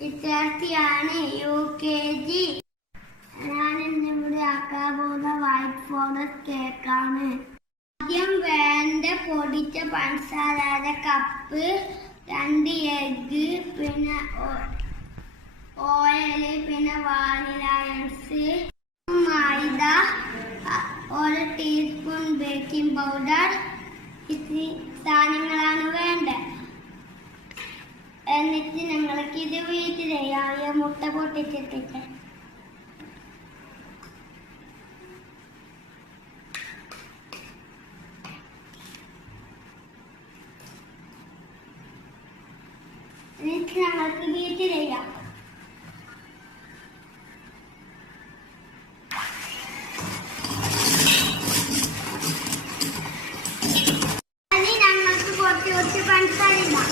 വിദ്യാർത്ഥിയാണ് UKG. ഞാൻ ഇന്നിവിടെ ആക്കാൻ പോകുന്ന വൈറ്റ് ഫോറസ്റ്റ് കേക്കാണ്. ആദ്യം വേണ്ട പൊടിച്ച പഞ്ചസാര കപ്പ്, 2 എഗ്ഗ്, പിന്നെ ഓയിൽ, പിന്നെ വാനില എസൻസ്, മൈദ, 1 ടീസ്പൂൺ ബേക്കിംഗ് പൗഡർ. ഇത്രയും സാധനങ്ങളാണ് വേണ്ടത്. എന്നിട്ട് ഞങ്ങൾക്ക് ഇത് വീട്ടിൽ ചെയ്യാം. മുട്ട പൊട്ടിച്ചിട്ടിട്ട് എന്നിട്ട് ഞങ്ങൾക്ക് വീട്ടിൽ ചെയ്യാം. ഞങ്ങൾക്ക് കുറച്ച് പഞ്ചസാര ഇടാം.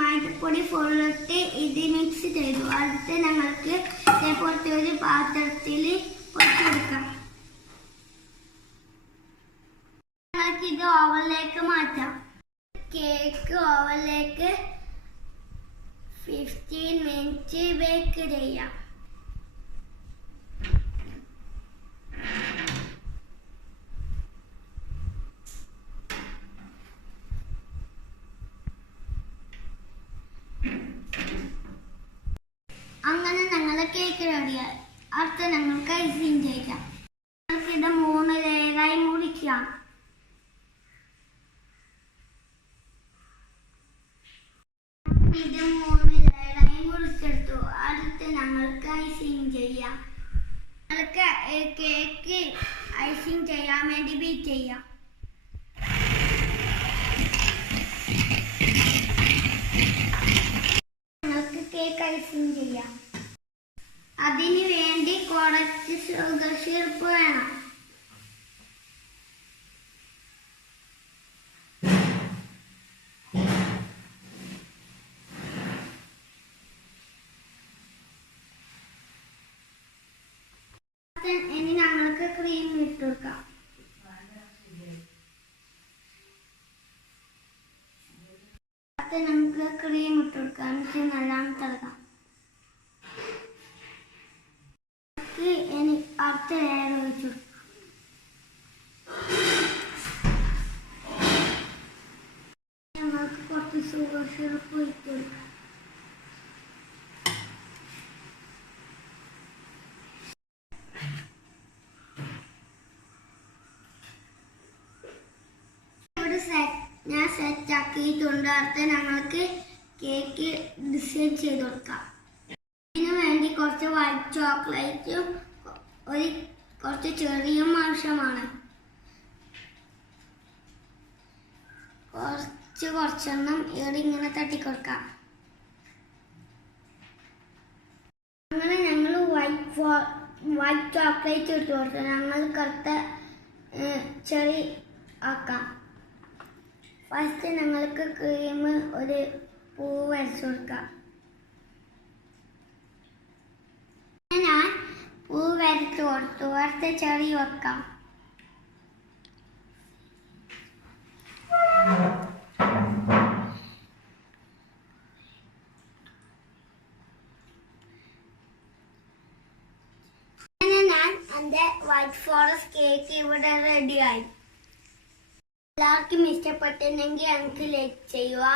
മൈദപ്പൊടി ഫുള്ളിട്ട് ഇത് മിക്സ് ചെയ്തു. അടുത്ത് ഞങ്ങൾക്ക് ഇതേപോലത്തെ ഒരു പാത്രത്തിൽ ഒഴിച്ചെടുക്കാം. ഞങ്ങൾക്ക് ഇത് ഓവനിലേക്ക് മാറ്റാം. കേക്ക് ഓവനിലേക്ക് 15 മിനിറ്റ് ബേക്ക് ചെയ്യാം. അങ്ങനെ ഞങ്ങളുടെ കേക്ക് റെഡിയായി. അടുത്ത ഞങ്ങൾക്ക് ഐസിങ് ചെയ്യാം. ഞങ്ങൾക്ക് ഇത് 3 ലെയറായി മുറിക്കാം. ഇത് 3 ലെയറായി മുറിച്ചെടുത്തു. അടുത്ത് ഞങ്ങൾക്ക് ഐസിങ് ചെയ്യാം. ഞങ്ങൾക്ക് കേക്ക് ഐസിങ് ചെയ്യാൻ വേണ്ടി ബീറ്റ് ചെയ്യാം. കേക്ക് ഐസിങ് ചെയ്യാം. അതിന് വേണ്ടി കുറച്ച് ഷുഗർ സിറപ്പ് വേണം. ഇനി ഞങ്ങൾക്ക് ക്രീം ഇട്ട് കൊടുക്കാം. നമുക്ക് ക്രീം ഇട്ട് കൊടുക്കാം. എന്നിട്ട് നല്ലോണം തിളക്കാം. ഇനി അടുത്ത ലെയർ ഒഴിച്ചു കൊടുക്കാം. ഞങ്ങൾക്ക് കുറച്ച് ഷുഗർ സിറപ്പ് ഒഴിച്ചു കൊടുക്കാം. ഞാൻ സെറ്റ് ആക്കിയിട്ടുണ്ട്. അടുത്ത് ഞങ്ങൾക്ക് കേക്ക് ഡിസൈൻ ചെയ്ത് കൊടുക്കാം. ഇതിനു വേണ്ടി കുറച്ച് വൈറ്റ് ചോക്ലേറ്റും കുറച്ച് ചെറിയും ആവശ്യമാണ്. കുറച്ചെണ്ണം ഇവിടെ ഇങ്ങനെ തട്ടിക്കൊടുക്കാം. അങ്ങനെ ഞങ്ങൾ വൈറ്റ് ചോക്ലേറ്റ് ഇട്ട് കൊടുക്കാം. ഞങ്ങൾ കറുത്ത ചെറി ആക്കാം. ഫസ്റ്റ് ഞങ്ങൾക്ക് ക്രീം ഒരു പൂ വരച്ചു കൊടുക്കാം. ഞാൻ പൂ വരച്ചു കൊടുത്തു. അടുത്ത ചെറി വെക്കാം. അങ്ങനെ ഞാൻ എൻ്റെ വൈറ്റ് ഫോറസ്റ്റ് കേക്ക് ഇവിടെ റെഡിയായി. എല്ലാവർക്കും ഇഷ്ടപ്പെട്ടെങ്കിൽ എനിക്ക് ലൈക്ക് ചെയ്യുക.